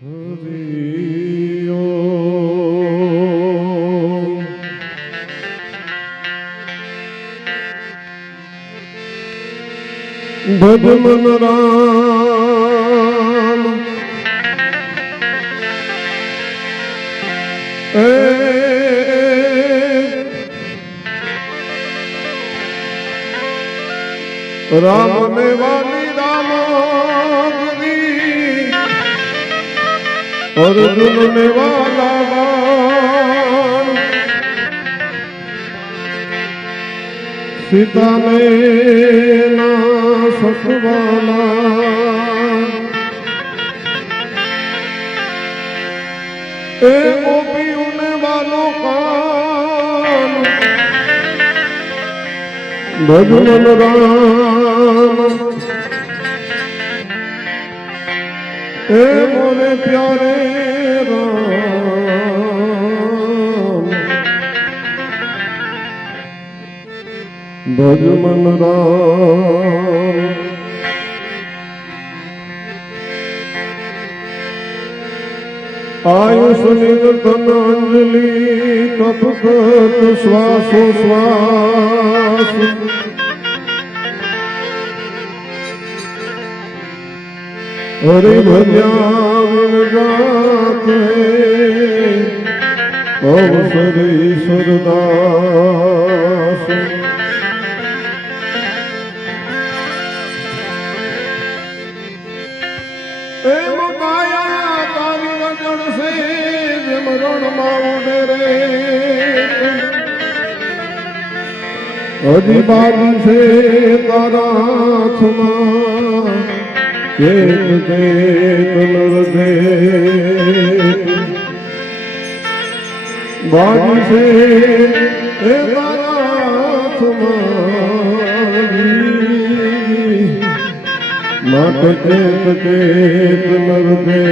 ભજ મન રામ રામ ને વાલી રામ અર્જુન ને વાલા સીતા ને ના સસવાલા એ ગોપીઓ ને વાલો કાન ભજન રામ એ મોરે પ્યારે રામ ભજ મન રામ આયુષ નિર્ધન અંજલિ તપ કર શ્વાસો શ્વાસ હરિ ભજ્યા જાત અવસર ઈશ્વરદાસ એમ કાયા તારી વજણ સે જેમ રણમાં ઉડે રે હજી બાજી છે તારા હાથમાં ચેત ચેત નરદે બાજી છે એ તારા હાથમાં માટે ચેત ચેત નરદે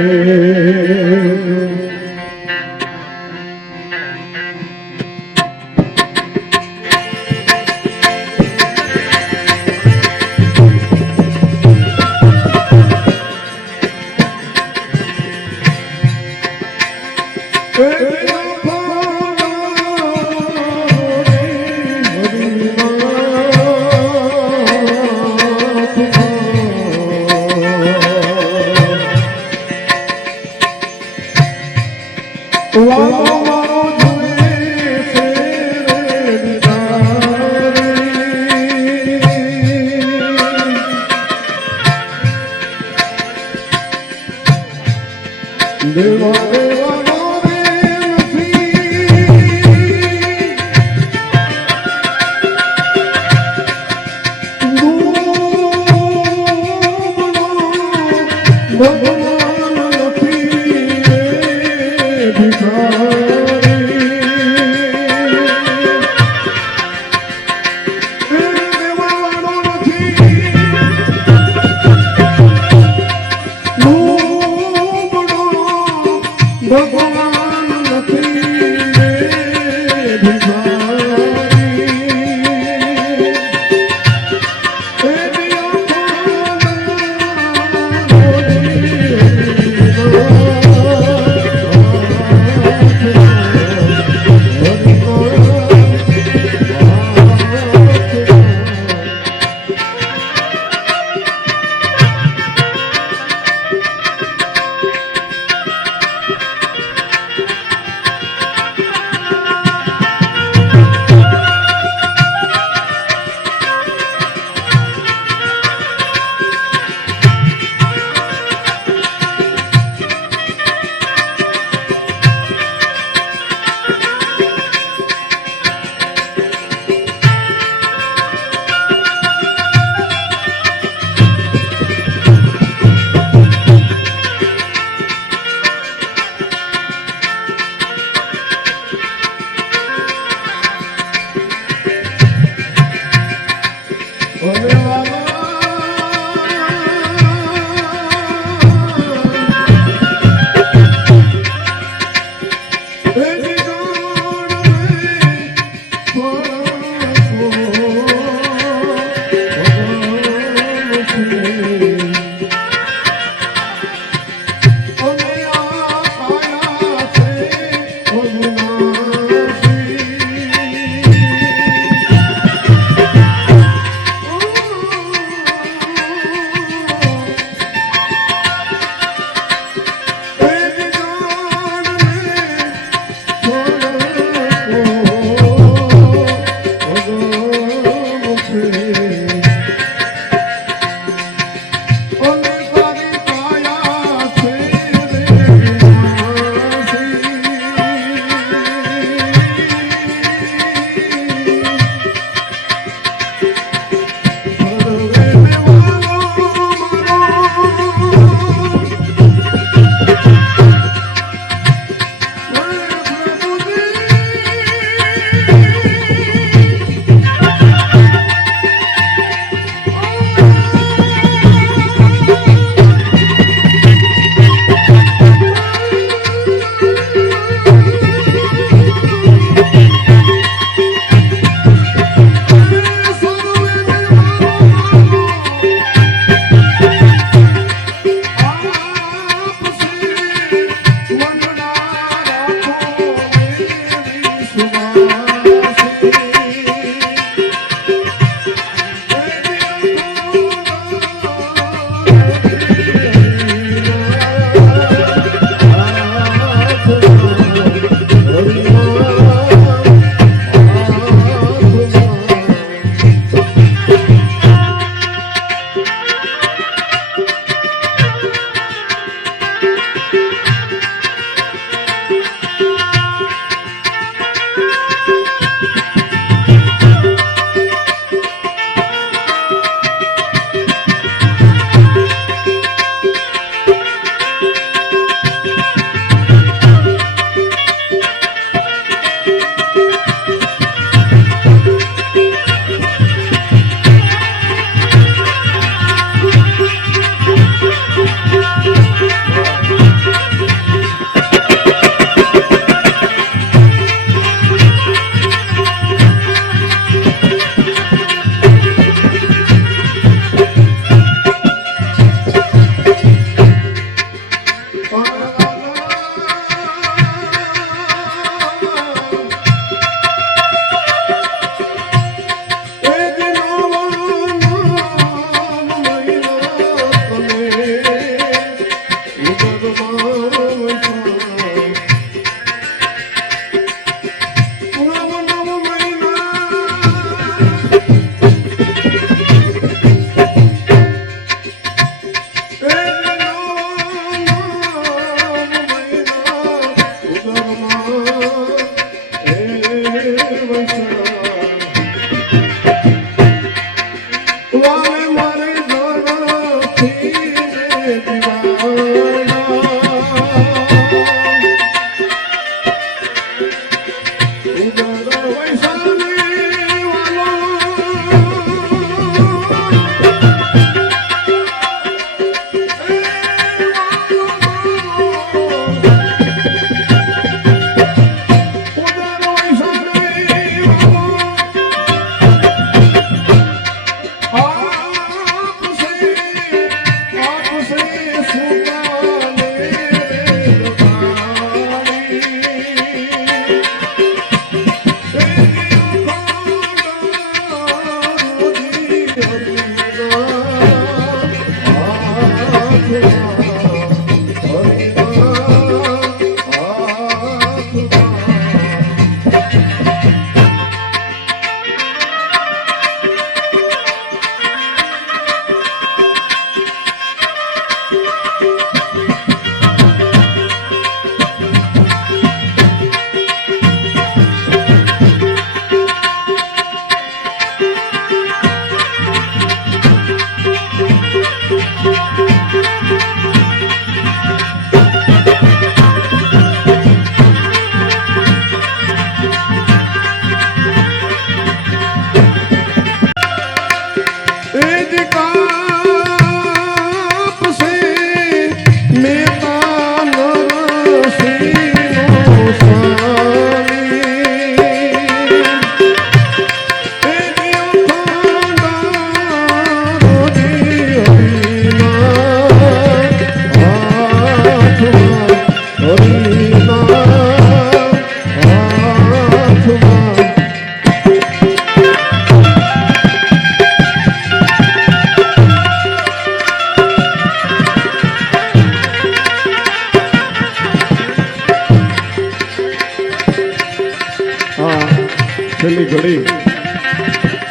છેલ્લી ઘડી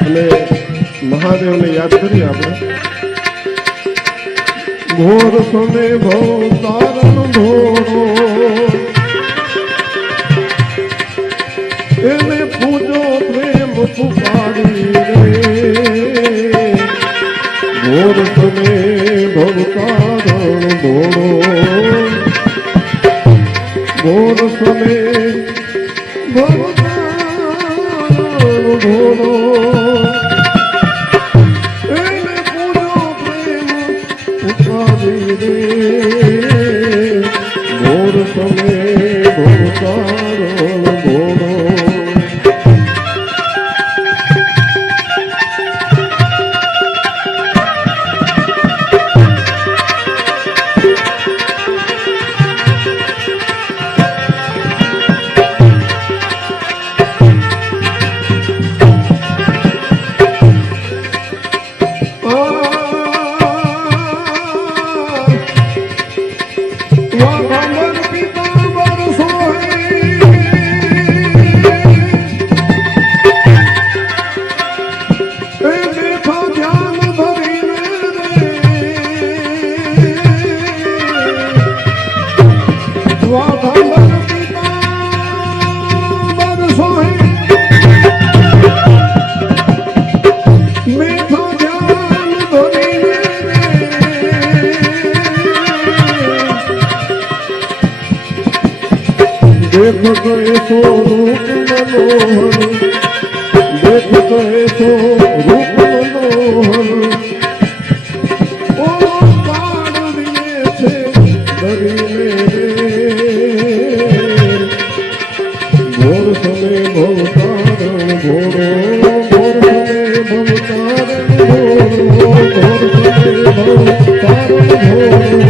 અને મહાદેવને યાદ કરીએ આપણે. ઘોર સમે ભવ તારણ ધોરો એને પૂજો પ્રેમ પુકારી રે. ઘોર સમે ભવ તારણ ધોરો ઘોર સમે ભવ ભોલો એને પૂજો પ્રેમ ઉપાડી રે. ઘોર તમે ભવતારો ભોલો देखो तो ऐसो रूप मनोहर देखो तो ऐसो रूप मनोहर ओ काढ़ दिए छे दरी में घोर समय भवतारण घोरो घोर समय भवतारण घोरो घोर समय भवतारण घोरो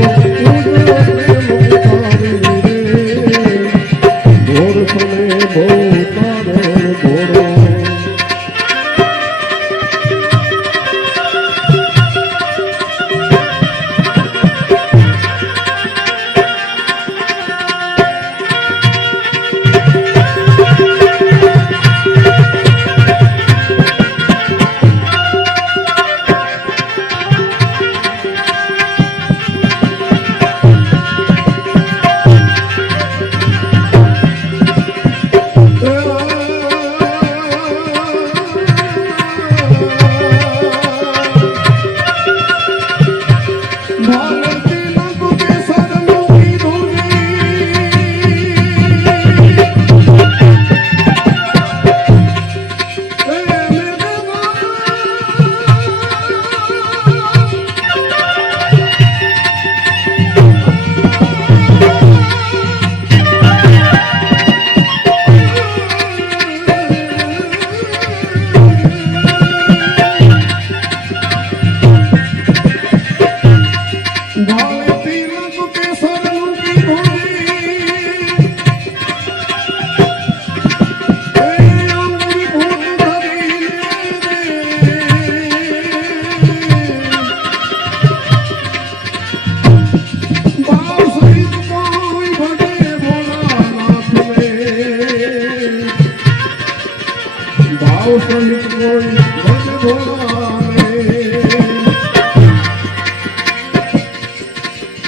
કોઈ ભજ ભોળાને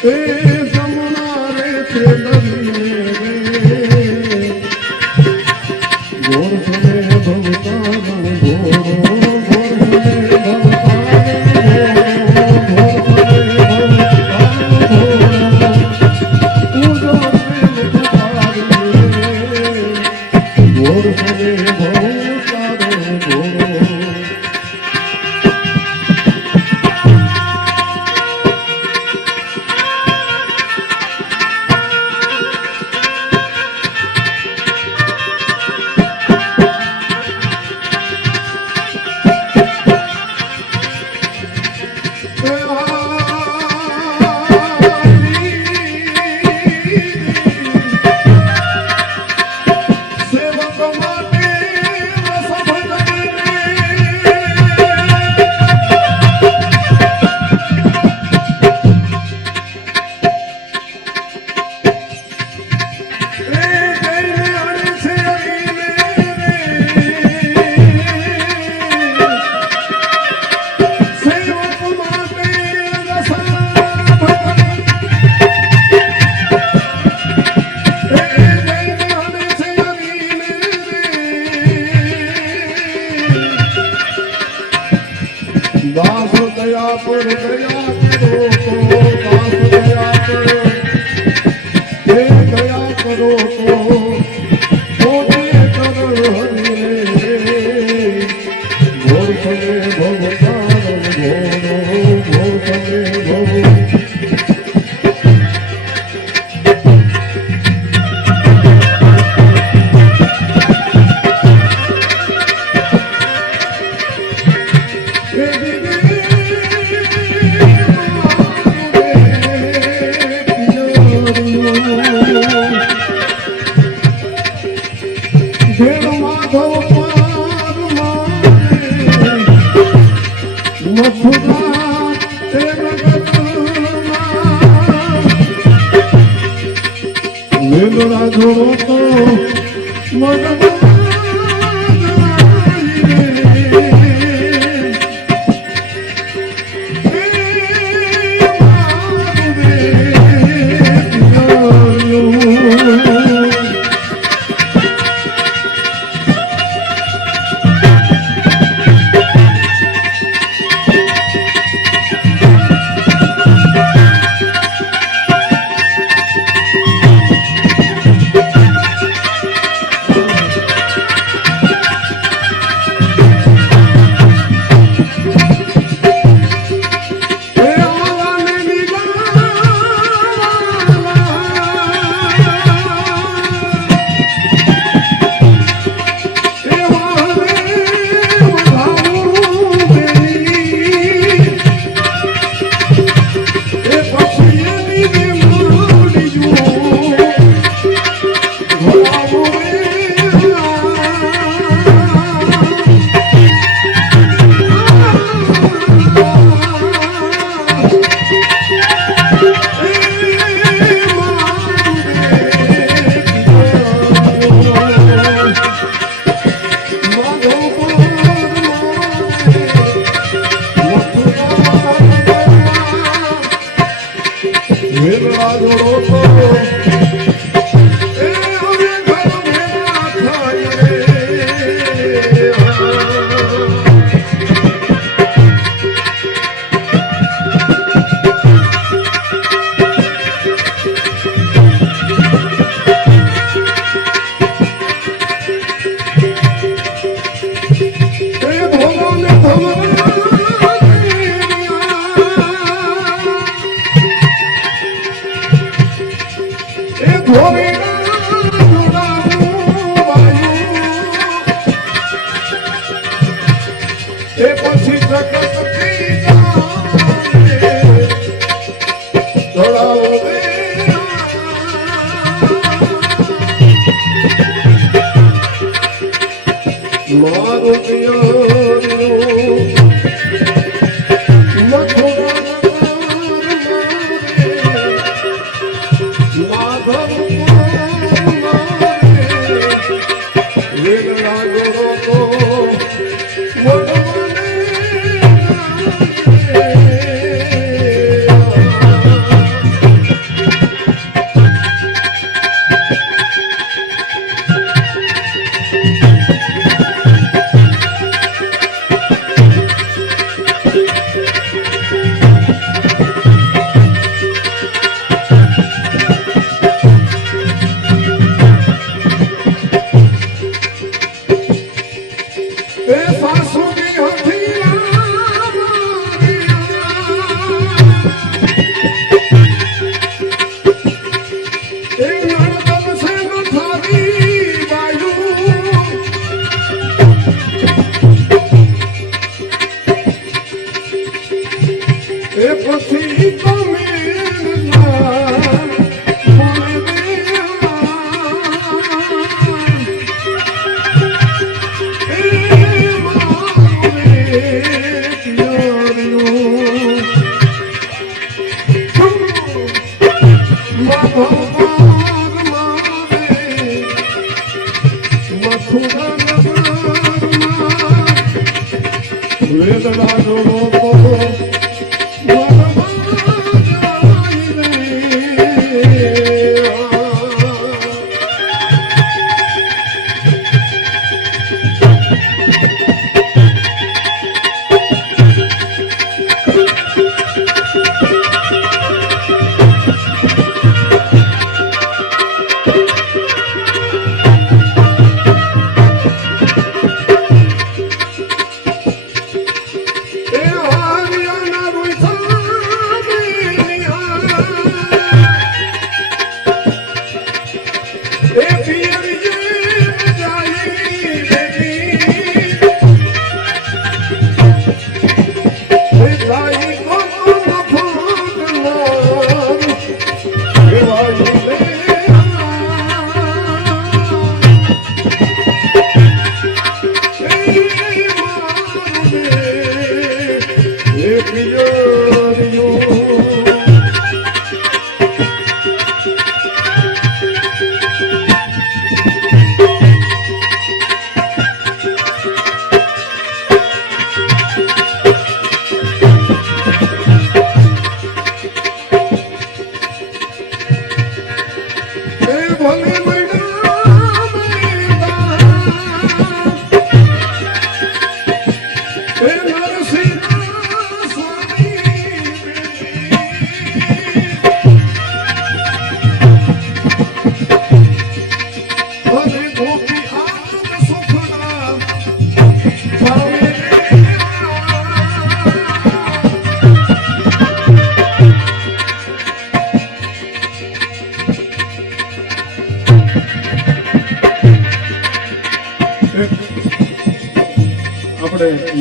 એ જમુના રે છે નદીને રે ગોર સમે ભવતાનો ઘોડો ગોર સમે દાસ દયા પર દયા કરો તો દાસ દયા કરો હે દયા કરો તો મોજે કર હરિ ઘોર સમે ભવતાર ઘોડો ઘોર સમે ભવ વેલરા જોડો તો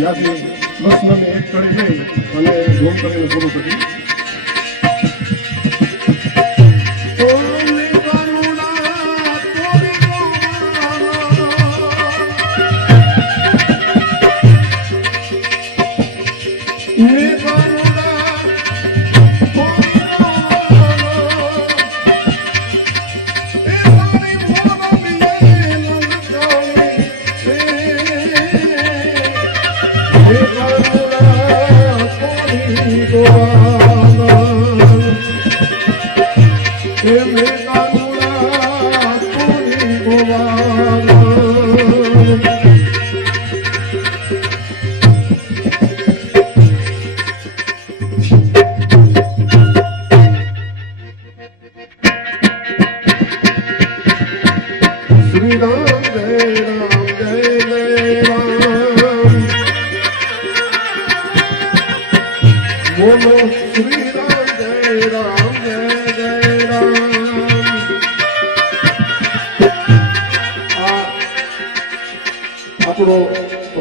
યાદી બસને એક કરી લઈ અને ધૂમ કરીને પૂરું કરી.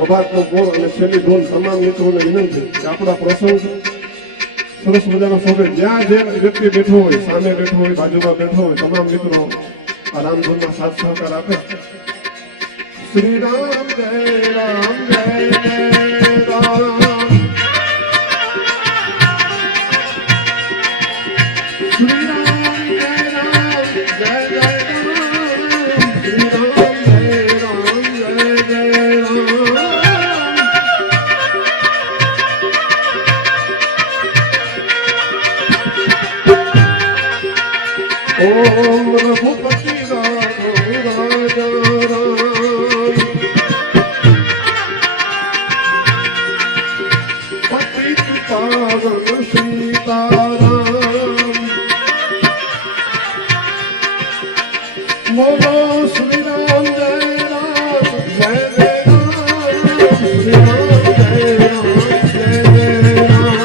પ્રભાતનો ગોળ અને છેલ્લી ઢોલ તમામ મિત્રોને વિનંતી કે આપણા પ્રસંગ સરસ મજાનો શોભે. જ્યાં જે વ્યક્તિ બેઠો હોય, સામે બેઠો હોય, બાજુમાં બેઠો હોય, તમામ મિત્રો આ રામધૂનમાં સાથ સહકાર આપે. શ્રી રામ જય રામ જય જય રામ, શ્રી રામ જય રામ જય જય રામ, શ્રી રામ જય રામ જય જય રામ. ઓમ રઘુપતિ રાઘવ રાજા રામ, પતિત પાવન સીતારામ, બોલો શ્રી રામ જય રામ જય જય રામ, શ્રી રામ જય રામ જય જય રામ.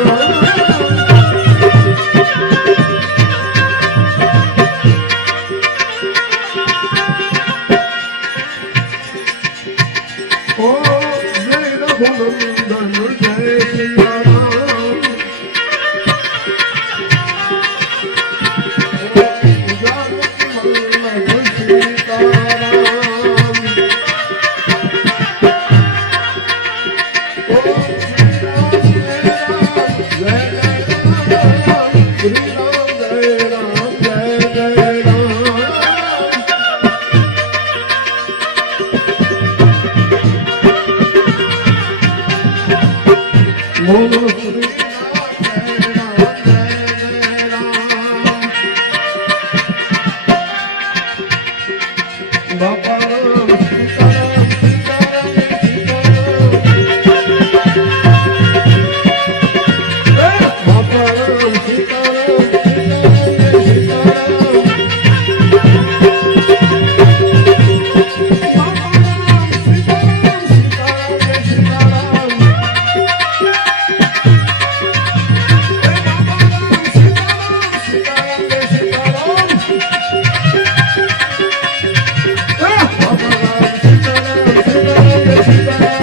रघुनंदन जय सिया राम। जानकी वल्लभ सीताराम। ओम श्री राम जय राम जय जय राम। बोलो श्री राम जय राम बाबा राम सीताराम सीताराम सीताराम बाबा राम सीताराम सीताराम सीताराम बाबा राम सीताराम सीताराम सीताराम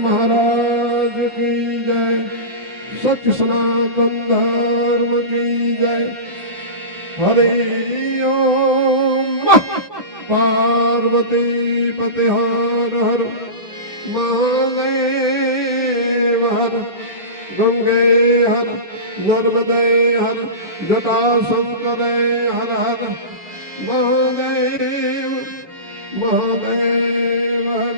महाराज की जय। सच सनातन धर्म की जय। हरि ओम। पार्वती पते हर हर महादेव हर। गंगे हर नर्मदे हर जटा शंकरे हर हर महादेव महादेव हर।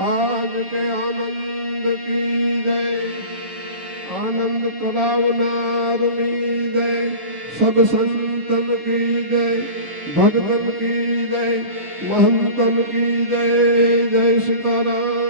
आज के आनंद की जय। आनंद करावनारुनी जय। सब संतन की जय। भगतन की जय। महंतन की जय। जय सीताराम।